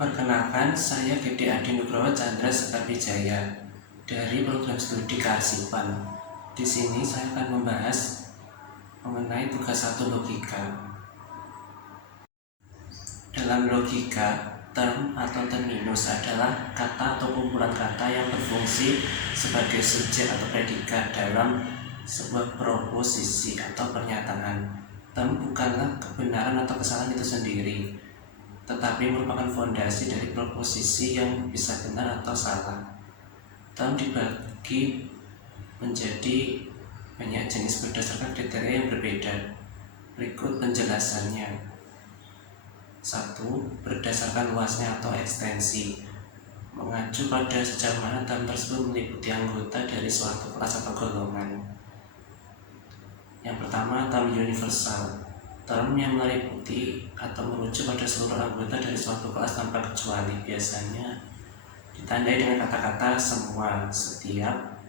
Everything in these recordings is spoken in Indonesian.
Perkenalkan, saya Gede Adi Nugroho Chandra Setarwijaya dari program studi kearsipan. Di sini saya akan membahas mengenai tugas 1 logika. Dalam logika, term atau terminus adalah kata atau kumpulan kata yang berfungsi sebagai subjek atau predikat dalam sebuah proposisi atau pernyataan. Term bukanlah kebenaran atau kesalahan itu sendiri, tetapi merupakan fondasi dari proposisi yang bisa benar atau salah. Term dibagi menjadi banyak jenis berdasarkan kriteria yang berbeda. Berikut penjelasannya. 1. Berdasarkan luasnya atau ekstensi. Mengacu pada sejauh mana term tersebut meliputi anggota dari suatu kelas atau golongan. Yang pertama, term universal. Term yang meliputi atau merujuk pada seluruh anggota dari suatu kelas tanpa kecuali, biasanya ditandai dengan kata-kata semua, setiap,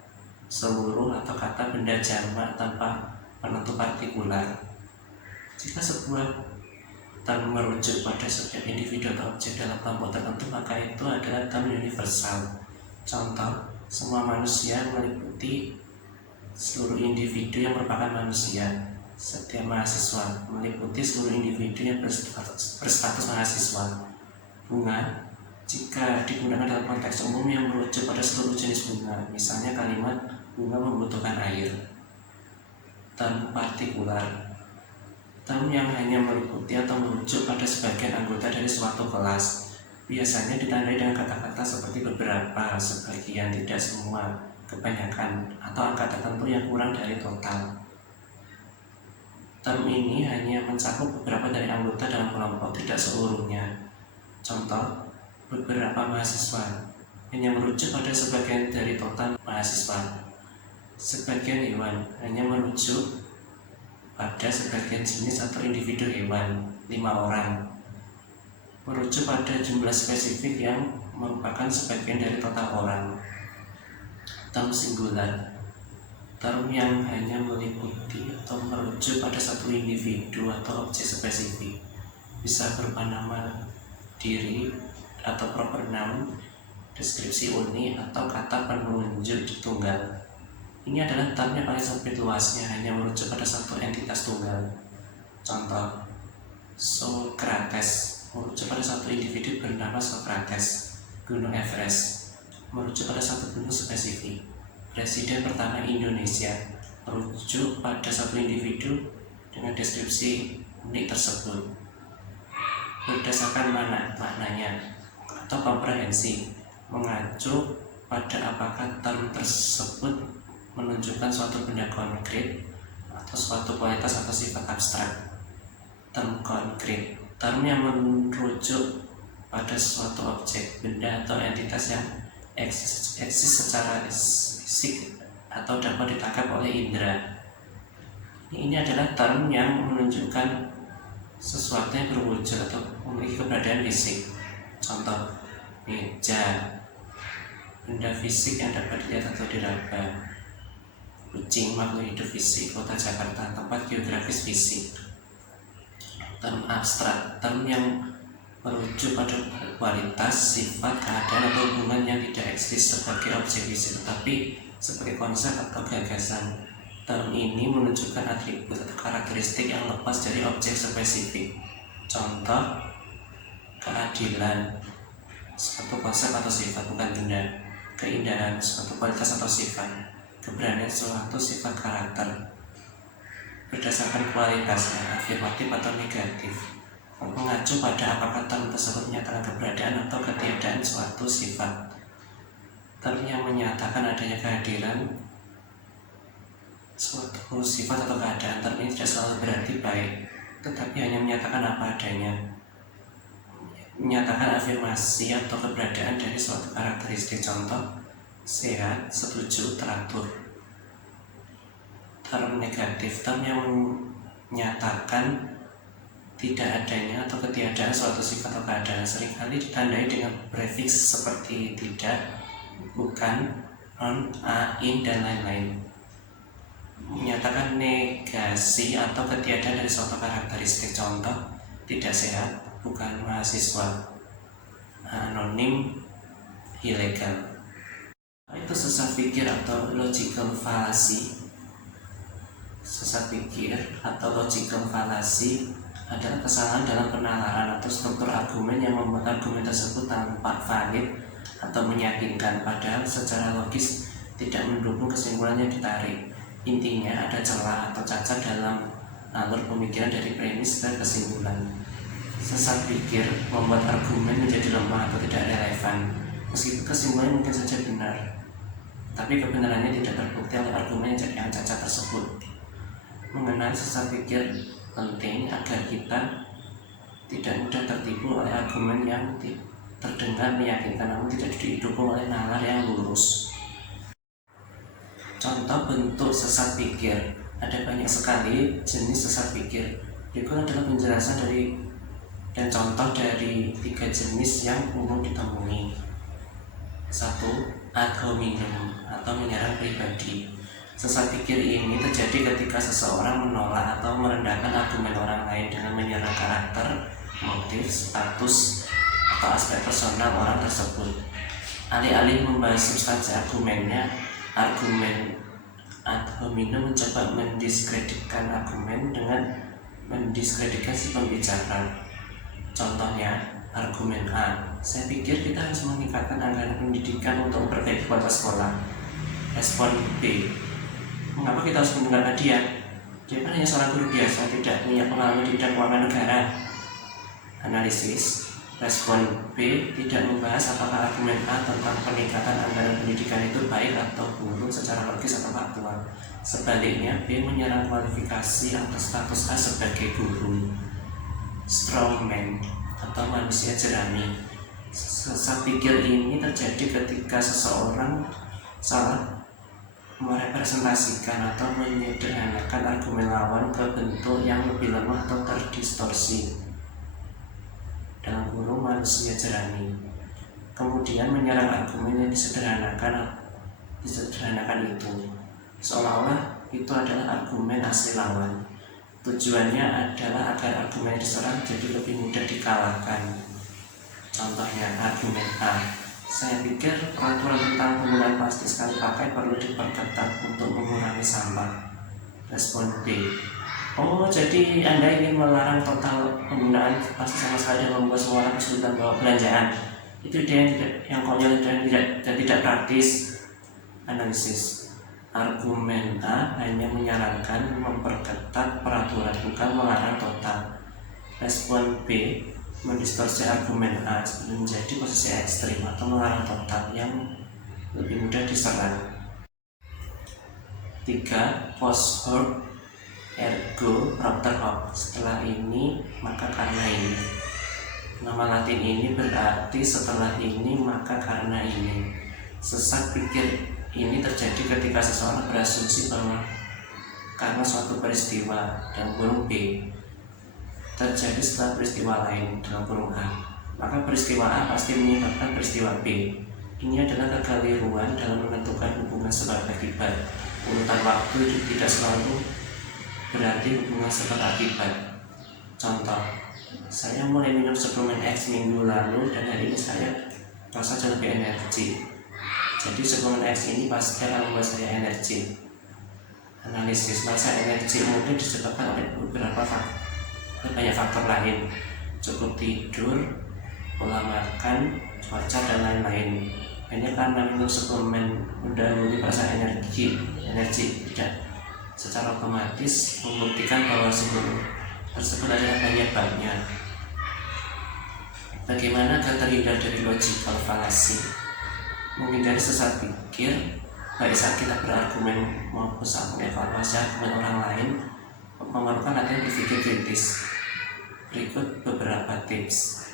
seluruh, atau kata benda jamak tanpa penentu partikular. Jika sebuah term merujuk pada setiap individu atau objek dalam kelompok tertentu, maka itu adalah term universal. Contoh, semua manusia meliputi seluruh individu yang merupakan manusia. Setiap mahasiswa meliputi seluruh individu yang berstatus mahasiswa. Bunga, jika digunakan dalam konteks umum yang merujuk pada seluruh jenis bunga, misalnya kalimat bunga membutuhkan air. Term partikular, term yang hanya meliputi atau merujuk pada sebagian anggota dari suatu kelas, biasanya ditandai dengan kata-kata seperti beberapa, sebagian, tidak semua, kebanyakan, atau angka tertentu yang kurang dari total. Term ini hanya mencakup beberapa dari anggota dalam kelompok, tidak seluruhnya. Contoh, beberapa mahasiswa hanya merujuk pada sebagian dari total mahasiswa. Sebagian hewan hanya merujuk pada sebagian jenis atau individu hewan, 5 orang. Merujuk pada jumlah spesifik yang merupakan sebagian dari total orang. Term singular, term yang hanya meliputi atau merujuk pada satu individu atau objek spesifik, bisa berupa nama diri atau proper noun, deskripsi unik, atau kata penunjuk tunggal. Ini adalah term yang paling sempit luasnya, hanya merujuk pada satu entitas tunggal. Contoh, Socrates merujuk pada satu individu bernama Socrates. Gunung Everest merujuk pada satu gunung spesifik. Presiden pertama Indonesia merujuk pada satu individu dengan deskripsi unik tersebut. Berdasarkan maknanya atau komprehensi, mengacu pada apakah term tersebut menunjukkan suatu benda konkret atau suatu kualitas atau sifat abstrak. Term konkret, term yang merujuk pada suatu objek, benda, atau entitas yang eksis secara fisik atau dapat ditangkap oleh indera. Ini adalah term yang menunjukkan sesuatu yang berwujud atau memiliki keberadaan fisik. Contoh, meja, benda fisik yang dapat dilihat atau diraba. Kucing, makhluk hidup fisik. Kota Jakarta, tempat geografis fisik. Term abstrak, term yang merujuk pada kualitas, sifat, keadaan, atau hubungan yang tidak eksis sebagai objek fisik, tetapi sebagai konsep atau gagasan. Term ini menunjukkan atribut atau karakteristik yang lepas dari objek spesifik. Contoh, keadilan, suatu konsep atau sifat, bukan benda. Keindahan, suatu kualitas atau sifat. Keberanian, suatu sifat karakter. Berdasarkan kualitasnya, afirmatif atau negatif, mengacu pada apakah term tersebut menyatakan keberadaan atau ketiadaan suatu sifat. Term yang menyatakan adanya kehadiran suatu sifat atau keadaan, term ini tidak selalu berarti baik, tetapi hanya menyatakan apa adanya, menyatakan afirmasi atau keberadaan dari suatu karakteristik. Contoh, sehat, setuju, teratur. Term negatif, term yang menyatakan tidak adanya atau ketiadaan suatu sifat atau keadaan, seringkali ditandai dengan prefiks seperti tidak, bukan, non, a, in, dan lain-lain. Menyatakan negasi atau ketiadaan dari suatu karakteristik. Contoh, tidak sehat, bukan mahasiswa. anonim, ilegal. Itu sesat pikir atau logical fallacy. Sesat pikir atau logical fallacy adalah kesalahan dalam penalaran atau struktur argumen yang membuat argumen tersebut tampak valid atau meyakinkan, padahal secara logis tidak mendukung kesimpulan yang ditarik. Intinya ada celah atau cacat dalam alur pemikiran dari premis ke kesimpulan. Sesat pikir membuat argumen menjadi lemah atau tidak relevan, meskipun kesimpulannya mungkin saja benar, tapi kebenarannya tidak terbukti oleh argumen yang cacat tersebut. Mengenal sesat pikir penting agar kita tidak mudah tertipu oleh argumen yang terdengar meyakinkan namun tidak didukung oleh nalar yang lurus. Contoh bentuk sesat pikir. Ada banyak sekali jenis sesat pikir. Berikut adalah penjelasan dan contoh dari 3 jenis yang umum ditemui. 1. Ad hominem atau menyerang pribadi. Sesat pikir ini terjadi ketika seseorang menolak atau merendahkan argumen orang lain dengan menyerang karakter, motif, status, atau aspek personal orang tersebut. Alih-alih membahas substansi argumennya, argumen ad hominem mencoba mendiskreditkan argumen dengan mendiskreditkan si pembicara. Contohnya, argumen A, saya pikir kita harus meningkatkan anggaran pendidikan untuk memperbaiki kualitas sekolah. Respon B, mengapa kita harus menggunakan dia? Dia kan hanya seorang guru biasa, tidak punya pengalaman di bidang keuangan negara. Analisis. Respon B tidak membahas apakah argumen A tentang peningkatan anggaran pendidikan itu baik atau buruk secara logis atau faktual. Sebaliknya, B menyerang kualifikasi atau status A sebagai guru. Strongman atau manusia jerami. Sesat pikir ini terjadi ketika seseorang salah merepresentasikan atau menyederhanakan argumen lawan ke bentuk yang lebih lemah atau terdistorsi, dalam kurung manusia jerami, kemudian menyerang argumen yang disederhanakan itu, seolah-olah itu adalah argumen asli lawan. Tujuannya adalah agar argumen yang diserang jadi lebih mudah dikalahkan. Contohnya, argumen A, saya pikir peraturan tentang penggunaan plastik sekali pakai perlu diperketat untuk mengurangi sampah. Respon B, oh jadi Anda ingin melarang total penggunaan plastik sama sekali dan membuat semua orang kesulitan bawa belanjaan. Itu ide yang konyol dan tidak praktis. Analisis. Argumen A hanya menyarankan memperketat peraturan, bukan melarang total. Respon B mendistorsi argumen A menjadi posisi ekstrim atau melarang total yang lebih mudah diserang. 3. Post hoc ergo propter hoc. Setelah ini maka karena ini. Nama Latin ini berarti setelah ini maka karena ini. Sesat pikir ini terjadi ketika seseorang berasumsi bahwa karena suatu peristiwa dalam kurung B terjadi setelah peristiwa lain dalam kurung A, maka peristiwa A pasti menyebabkan peristiwa B. Ini adalah kekeliruan dalam menentukan hubungan sebab akibat. Urutan waktu tidak selalu berarti hubungan sebab akibat. Contoh, saya mulai minum suplemen X minggu lalu dan hari ini saya merasa jauh lebih energi. Jadi suplemen X ini pasti akan membuat saya energi. Analisis. Rasa energi mungkin disebabkan oleh banyak faktor lain, cukup tidur, pola makan, cuaca dan lain-lain. Hanya karena minum suplemen mendahului perasaan energi tidak secara otomatis membuktikan bahwa suplemen tersebut adalah penyebabnya. Bagaimana agar terhindar dari logical fallacy? Menghindari sesat pikir, baik saat kita berargumen maupun saat mengevaluasi argumen orang lain, memerlukan latihan berpikir kritis. Berikut beberapa tips.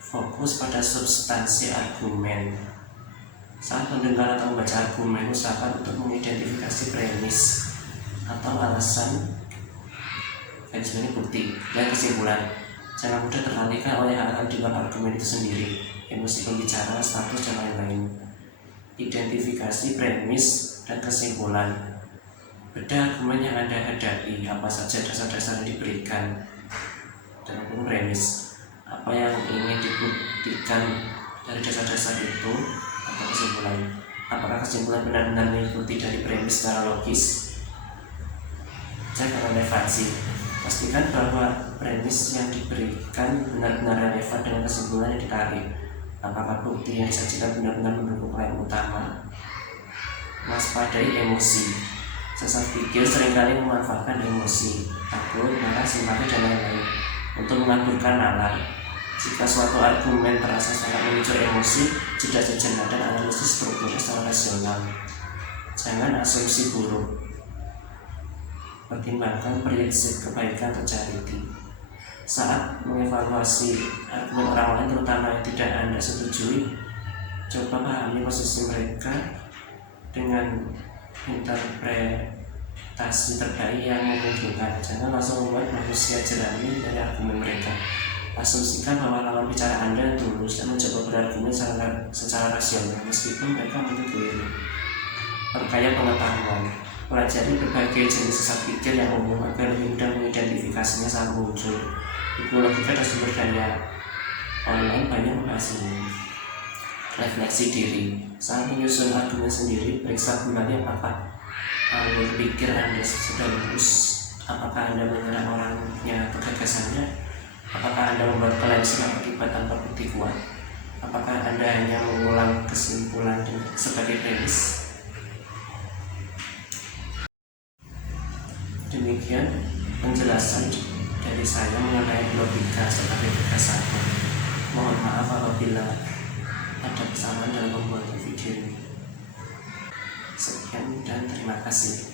Fokus pada substansi argumen. Saat mendengar atau membaca argumen, usahakan untuk mengidentifikasi premis atau alasan, dan sebenarnya bukti dan kesimpulan. Jangan mudah teralihkan oleh hal-hal di luar argumen itu sendiri, emosi pembicara, status, dan lain-lain. Identifikasi premis dan kesimpulan. Bedah argumen yang Anda hadapi, apa saja dasar-dasar yang diberikan dalam premis, apa yang ingin diberikan dari dasar-dasar itu atau kesimpulan. Apakah kesimpulan benar-benar mengikuti dari premis secara logis? Cek relevansi. Pastikan bahwa premis yang diberikan benar-benar relevan dengan kesimpulan yang ditarik. Apakah bukti yang disajikan benar-benar mendukung klaim utama? Waspadai emosi. Sesat pikir seringkali memanfaatkan emosi, takut, marah, simpati, dan lain-lain untuk mengaburkan nalar. Jika suatu argumen terasa sangat memicu emosi, jeda sejenak dan analisis strukturnya secara rasional. Jangan asumsi buruk. Pertimbangkan prinsip kebaikan atau charity. Saat mengevaluasi argumen orang lain, terutama yang tidak Anda setujui, coba pahami posisi mereka dengan interpretasi terbaik yang memungkinkan. Jangan langsung membuat manusia jerami dari argumen mereka. Asumsikan bahwa lawan bicara Anda tulus dan mencoba berargumen secara rasional meskipun mereka mungkin keliru. Perkaya pengetahuan. Pelajari berbagai jenis sesat pikir yang umum agar lebih mudah mengidentifikasinya saat muncul. Buku logika dan sumber daya online banyak membahas ini. Refleksi diri. Saat menyusun argumen sendiri, periksa kembali apakah alur pikir Anda sudah lurus, apakah Anda menyerang orangnya atau gagasannya, apakah Anda membuat klaim akibat tanpa bukti kuat, apakah Anda hanya mengulang kesimpulan sebagai premis. Demikian penjelasan dari saya mengenai logika sebagai gagasan. Mohon maaf apabila ada kesalahan dalam pembuatan video ini. Sekian dan terima kasih.